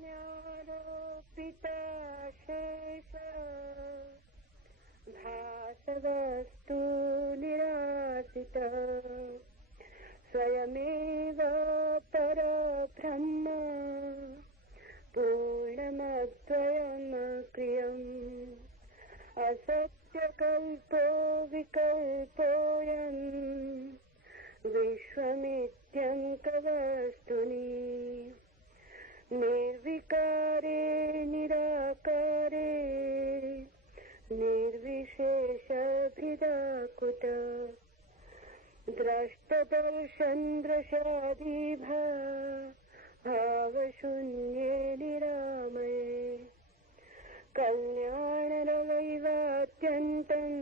न्यारोपिताशेष भासवस्तु निरासित स्वयमेव परब्रह्म पूर्णमद्वयमक्रियम् असत्यकल्पो विकल्पोऽयम् विश्वमित्यङ्कवस्तुनि निर्विकारे निराकारे निर्विशेषभिदाकुत द्रष्टदर्शनदृशादिभावशून्ये निरामये कल्याणरवैवात्यन्तम्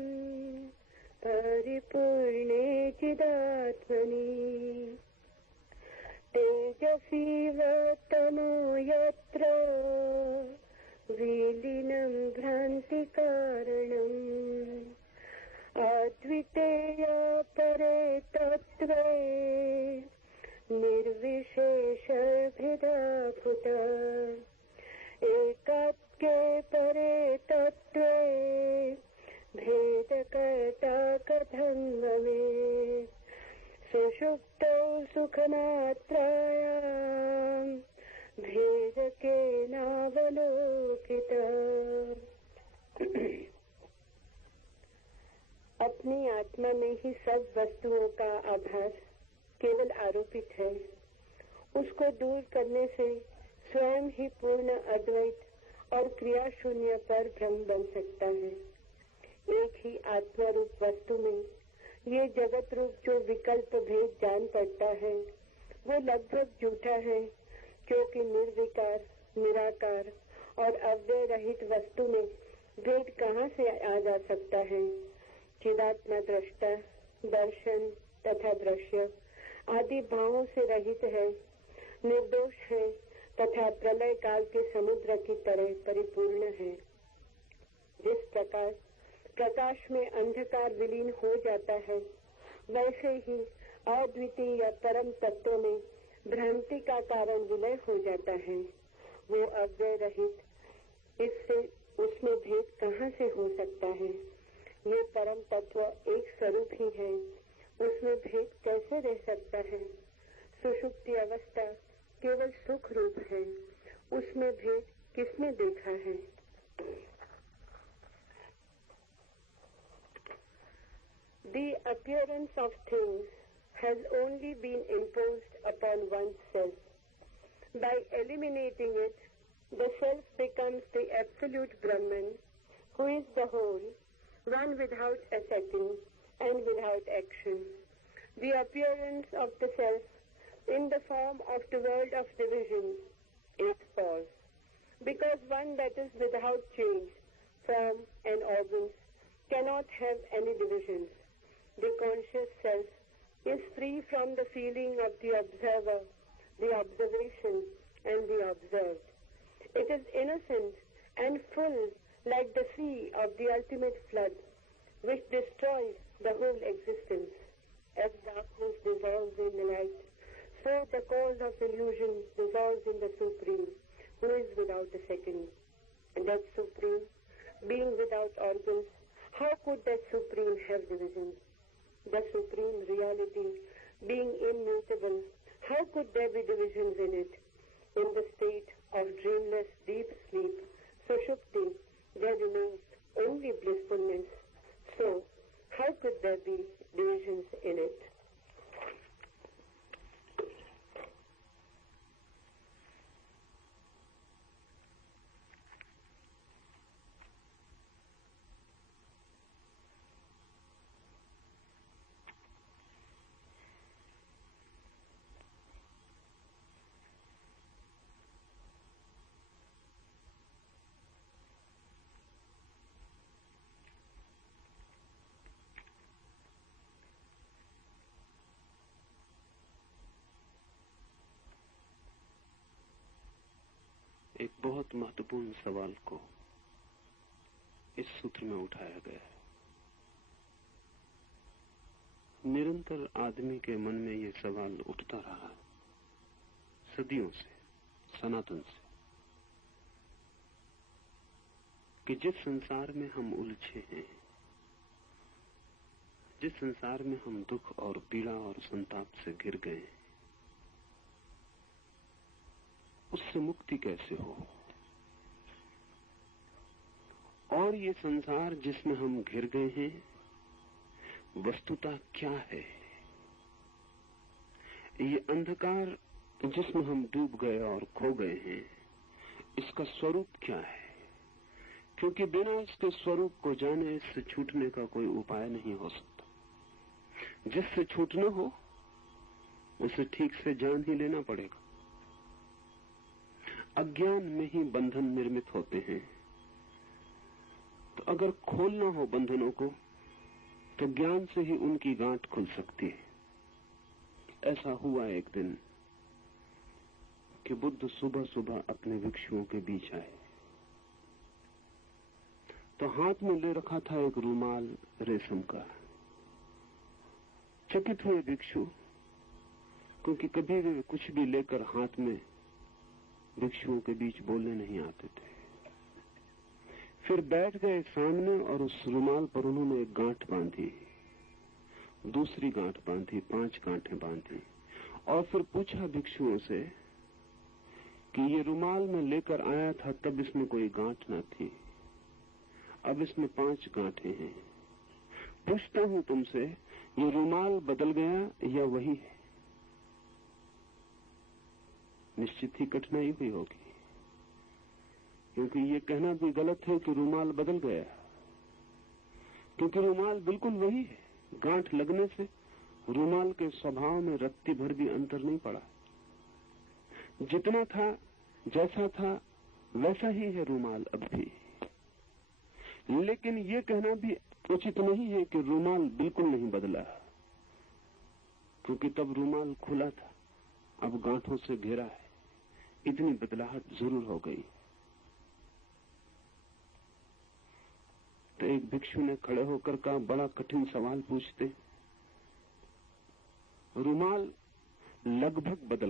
परिपूर्णे चिदात्मनि तेजसीवतमो यत्र विलीनं भ्रान्तिकारणम् अद्वितीय परे तत्त्वे निर्विशेषभेदाभूत एकत्वे परे तत्त्वे भेदकर्ता कथं भवेत् सुषुप्तौ सुखमात्रायां भेदकेनावलोकित। अपनी आत्मा में ही सब वस्तुओं का आभास केवल आरोपित है। उसको दूर करने से स्वयं ही पूर्ण अद्वैत और क्रिया शून्य पर ब्रह्म बन सकता है। एक ही आत्मा रूप वस्तु में ये जगत रूप जो विकल्प भेद जान पड़ता है वो लगभग झूठा है, क्योंकि निर्विकार निराकार और अव्यय रहित वस्तु में भेद कहाँ से आ जा सकता है। चिदात्मा दृष्टा दर्शन तथा दृश्य आदि भावों से रहित है, निर्दोष है तथा प्रलय काल के समुद्र की तरह परिपूर्ण है। जिस प्रकार प्रकाश में अंधकार विलीन हो जाता है, वैसे ही अद्वितीय परम तत्व में भ्रांति का कारण विलय हो जाता है। वो अव्यय रहित, इससे उसमें भेद कहाँ से हो सकता है। ये परम तत्व एक स्वरूप ही है, उसमें भेद कैसे रह सकता है। सुषुप्ति अवस्था केवल सुख रूप है, उसमें भेद किसने देखा है। The appearance of things has only been imposed upon oneself. By eliminating it, the self becomes the absolute Brahman, who is the whole, one without a setting and without action. The appearance of the self in the form of the world of division is false, because one that is without change, form and organs cannot have any divisions. The conscious self is free from the feeling of the observer, the observation and the observed. It is innocent and full like the sea of the ultimate flood, which destroys the whole existence. As darkness dissolves in the light, so the cause of illusion dissolves in the Supreme, who is without a second. And that Supreme, being without organs, how could that Supreme have divisions? The Supreme Reality, being immutable, how could there be divisions in it? In the state of dreamless deep sleep, Sushupti, there remains only blissfulness. So, how could there be divisions in it? एक बहुत महत्वपूर्ण सवाल को इस सूत्र में उठाया गया है। निरंतर आदमी के मन में ये सवाल उठता रहा है, सदियों से, सनातन से। कि जिस संसार में हम उलझे हैं, जिस संसार में हम दुख और पीड़ा और संताप से घिर गए, उससे मुक्ति कैसे हो। और ये संसार जिसमें हम घिर गए हैं वस्तुतः क्या है। ये अंधकार जिसमें हम डूब गए और खो गए हैं, इसका स्वरूप क्या है। क्योंकि बिना इसके स्वरूप को जाने इससे छूटने का कोई उपाय नहीं हो सकता। जिससे छूटना हो उसे ठीक से जान ही लेना पड़ेगा। अज्ञान में ही बंधन निर्मित होते हैं, तो अगर खोलना हो बंधनों को तो ज्ञान से ही उनकी गांठ खुल सकती है। ऐसा हुआ एक दिन कि बुद्ध सुबह सुबह अपने भिक्षुओं के बीच आए, तो हाथ में ले रखा था एक रुमाल रेशम का। चकित हुए भिक्षु, क्योंकि कभी वे कुछ भी लेकर हाथ में भिक्षुओं के बीच बोलने नहीं आते थे। फिर बैठ गए सामने और उस रुमाल पर उन्होंने एक गांठ बांधी, दूसरी गांठ बांधी, 5 गांठें बांधी और फिर पूछा भिक्षुओं से कि ये रुमाल मैं लेकर आया था तब इसमें कोई गांठ न थी, अब इसमें 5 गांठें हैं। पूछता हूं तुमसे, ये रुमाल बदल गया या वही है? निश्चित ही कठिनाई हुई होगी, क्योंकि ये कहना भी गलत है कि रुमाल बदल गया, क्योंकि रुमाल बिल्कुल वही है। गांठ लगने से रुमाल के स्वभाव में रत्ती भर भी अंतर नहीं पड़ा। जितना था, जैसा था, वैसा ही है रुमाल अब भी। लेकिन ये कहना भी उचित नहीं है कि रुमाल बिल्कुल नहीं बदला, क्योंकि तब रुमाल खुला था, अब गांठों से घिरा है। इतनी बदलाहट जरूर हो गई। तो एक भिक्षु ने खड़े होकर कहा, बड़ा कठिन सवाल पूछते। रुमाल लगभग बदल